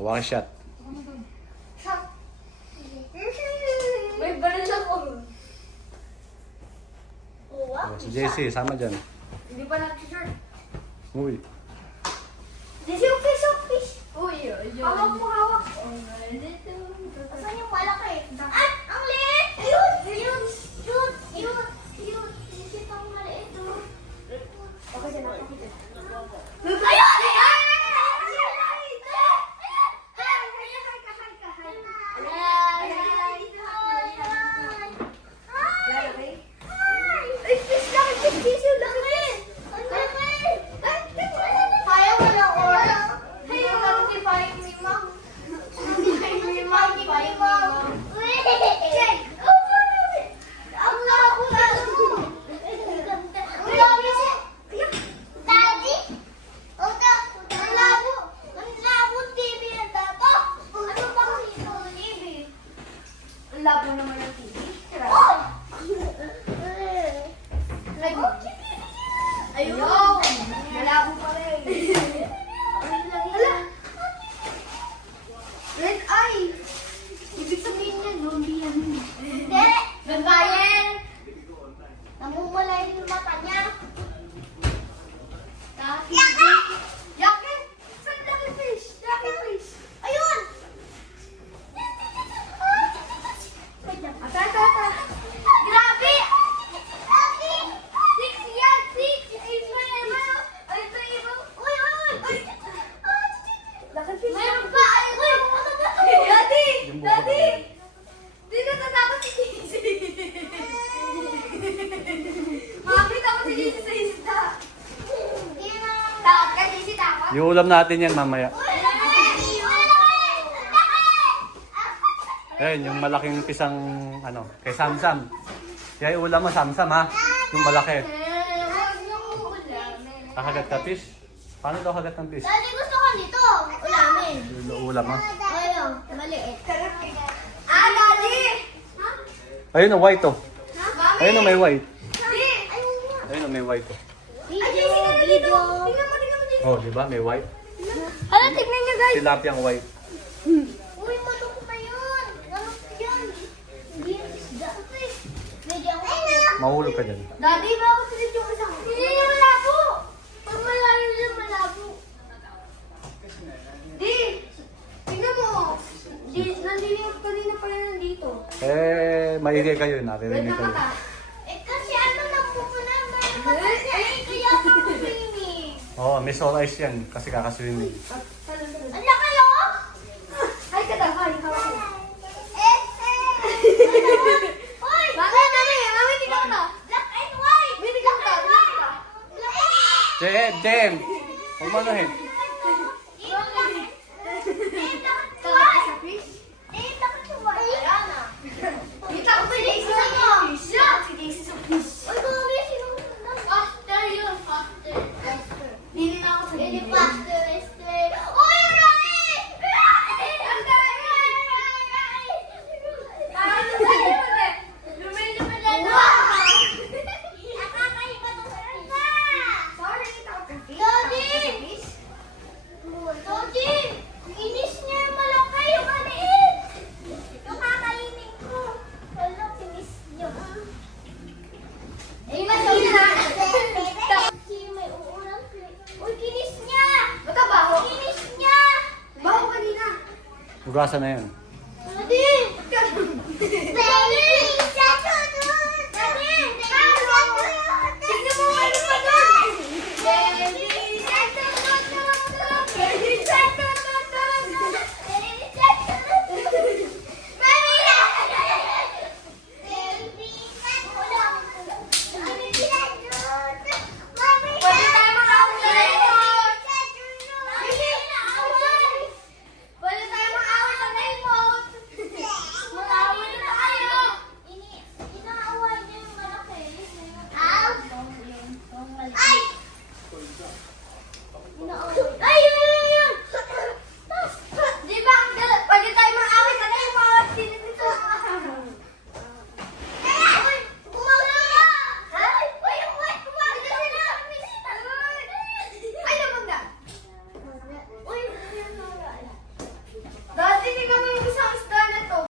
Hawakan shot. May baril ako. Oh, si JC, sama dyan. Hindi pa nag-shirt. Uy. This yung fish of fish. Uy, yun. Hawak mo, hawak. Saan yung malaki? At, ang liit! Yun! Yun! Yun! Yun! Yun! Ang maliit. oh. Okay, dyan ako. Ayun! Ayun! Daddy? Oda, ang labo. Ang labo TV na dato. Ano ba ang TV? Ang labo naman ng TV. Oh! Ayun! Malabo pa rin. Hala! Red eye! Ibig sabihin niya, zombie yan. Hindi! Gagayen! Namumula yung mata niya. Yakin! Yakin! Saan yung fish? Yakin fish! Ayun! Ata, ata, ata. Grabe! Grabe! Six yan! Six! Ito yung iba! Ay, ito yung iba! Uy, uy, uy! Uy! Mayroon pa! Ay, uy! Ano ba ito? Daddy! Yung buko Daddy! na Dito natakot si Casey. Makakita ko si Casey sa isda. Takot ka, Casey, takot? Yung ulam natin yan mamaya. Ayun, yung malaking pisang, ano, kay Samsam. Kaya yung ulam mo, Samsam ha. Yung malaki. Kakagat ka fish? Paano daw kagat ng fish? Daddy, gusto ko nito. Ulamin. Yung ulam ha. Ayun, maliit. Ah, Daddy! Ayun, oh, white oh. Ayun, oh, may white. Ayun oh, may white oh. Video, video. Oh, di ba? May white. Ano, tignan niyo guys. Tilapiyang white. Uy, manok na yun. Manok yan. Hindi yan isda. Medyo ang Mahulog ka dyan. Daddy, bakit ulit yung isang? Hindi niya malabo. Pag malayo niya malabo. Di, tingnan mo. Di, nandinig kanina pa yan nandito. Eh, maingay kayo, Wait, naririnig kayo. Eh, kasi ano nagpupuna ba? Ay, kaya ako swimming. Oo, oh, may sore eyes yan kasi kakaswimming. Ang laki oh! Ay, hi, hawak mo. Hoy! Mami, mami, mami, tignan mo to. Black and white! Mami, tignan mo to, tignan mo to. Black and white! Jem, Jem! Huwag manuhin. Daddy! Dodi! Inis niya yung malaki, yung maliit! Yung kakainin ko. Wala, kinis niya. Eh, masawin na! Sino may uulang Uy, Hugasan na yun.